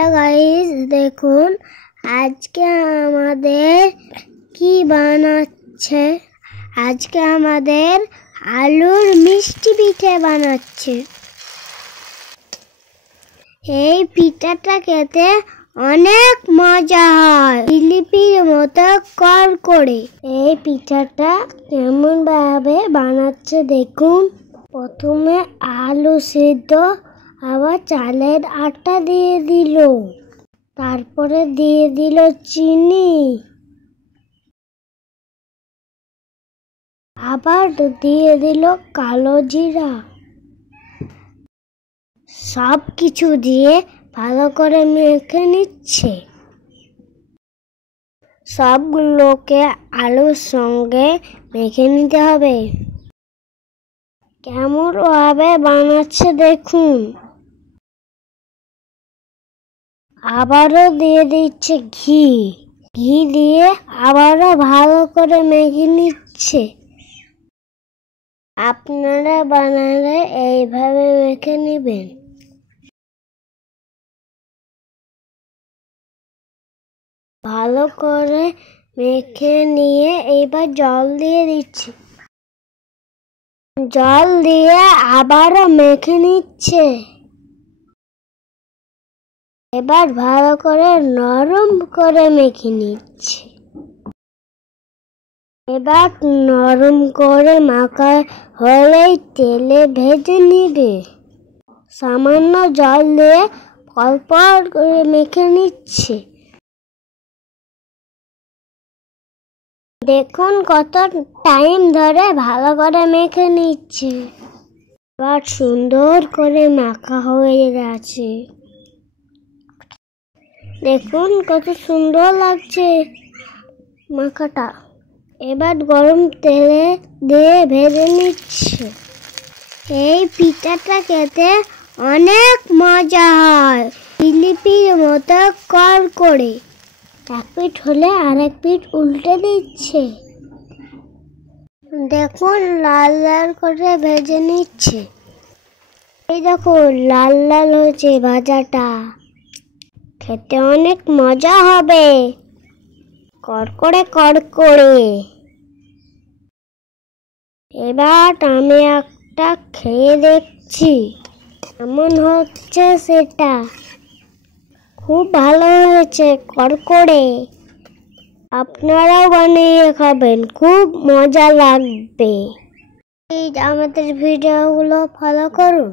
Hello guys, দেখুন আজকে আমাদের কি বানাচ্ছে। আজকে আমাদের আলুর মিষ্টি পিঠে বানাচ্ছে। এই পিঠাটা খেতে অনেক মজা হয়, জিলিপির মতো করে। এই পিঠাটা কেমন ভাবে বানাচ্ছে দেখুন। প্রথমে আলু সিদ্ধ, আবার চালের আটা দিয়ে দিল, তারপরে দিয়ে দিল চিনি, আবার দিয়ে দিল কালো জিরা। সব কিছু দিয়ে ভালো করে মেখে নিচ্ছে। সবগুলোকে আলুর সঙ্গে মেখে নিতে হবে। কেমন ভাবে বানাচ্ছে দেখুন। আবারও দিয়ে দিচ্ছে ঘি দিয়ে আবারও ভালো করে মেখে নিচ্ছে। আপনারা বানালে এইভাবে মেখে নেবেন। ভালো করে মেখে নিয়ে এবার জল দিয়ে দিচ্ছি। জল দিয়ে আবারও মেখে নিচ্ছে। এবার ভালো করে নরম করে মেখে নিচ্ছে। এবার নরম করে মাখা হলেই তেলে ভেজে নিবে। সামান্য জল দিয়ে অল্প করে মেখে নিচ্ছে। দেখুন কত টাইম ধরে ভালো করে মেখে নিচ্ছে। এবার সুন্দর করে মাখা হয়ে গেছে। দেখুন কত সুন্দর লাগছে মাখাটা। এবার গরম তেলে দিয়ে ভেজে নিচ্ছে। এই পিঠাটা খেতে অনেক মজা হয়, জিলিপির মতো করে। এক পিঠ হলে আরেক পিঠ উল্টে দিচ্ছে। দেখুন লাল লাল করে ভেজে নিচ্ছে। এই দেখুন লাল লাল হয়েছে ভাজাটা। খেতে অনেক মজা হবে, কড়কড়ে। এবার আমি একটা খেয়ে দেখছি কেমন হচ্ছে সেটা। খুব ভালো হয়েছে, কড়কড়ে। আপনারাও বানিয়ে খাবেন, খুব মজা লাগবে। আমাদের ভিডিওগুলো ফলো করুন।